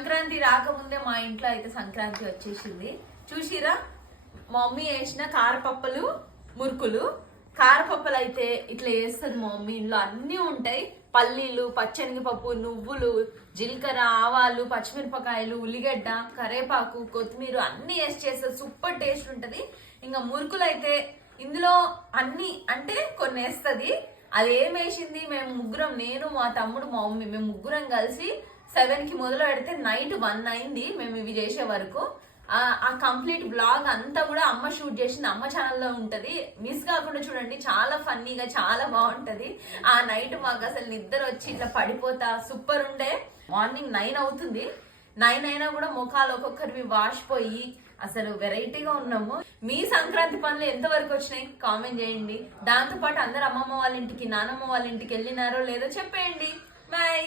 సంక్రాంతి రాకముందే మా ఇంట్లో అయితే సంక్రాంతి వచ్చేసింది. చూసిరా మా మమ్మీ వేసిన కారపప్పలు మురుకులు. కారపప్పలు అయితే ఇట్లా వేస్తుంది మా మమ్మీ. ఇంట్లో అన్నీ ఉంటాయి, పల్లీలు, పచ్చనిపప్పు, నువ్వులు, జీలకర్ర, ఆవాలు, పచ్చిమిరపకాయలు, ఉల్లిగడ్డ, కరేపాకు, కొత్తిమీర అన్ని వేసి చేస్తుంది. సూపర్ టేస్ట్ ఉంటుంది. ఇంకా మురుకులు అయితే ఇందులో అన్ని అంటే కొన్ని వేస్తుంది. అది ఏం వేసింది, మేము ముగ్గురం, నేను మా తమ్ముడు మా మమ్మీ, మేము ముగ్గురం కలిసి 7కి మొదలు పెడితే నైట్ 1 అయింది మేము ఇవి చేసే వరకు. ఆ కంప్లీట్ బ్లాగ్ అంతా కూడా అమ్మ షూట్ చేసింది, అమ్మ ఛానల్లో ఉంటుంది. మిస్ కాకుండా చూడండి, చాలా ఫన్నీగా చాలా బాగుంటది. ఆ నైట్ మాకు అసలు నిద్ర వచ్చి ఇట్లా పడిపోతా సూపర్ ఉండే. మార్నింగ్ 9 అవుతుంది. 9 అయినా కూడా ముఖాలు ఒక్కొక్కరివి వాషిపోయి అసలు వెరైటీగా ఉన్నాము. మీ సంక్రాంతి పనులు ఎంతవరకు వచ్చినాయి కామెంట్ చేయండి. దాంతోపాటు అందరు అమ్మమ్మ వాళ్ళ ఇంటికి, నానమ్మ వాళ్ళ ఇంటికి వెళ్ళినారో లేదో చెప్పేయండి. బాయ్.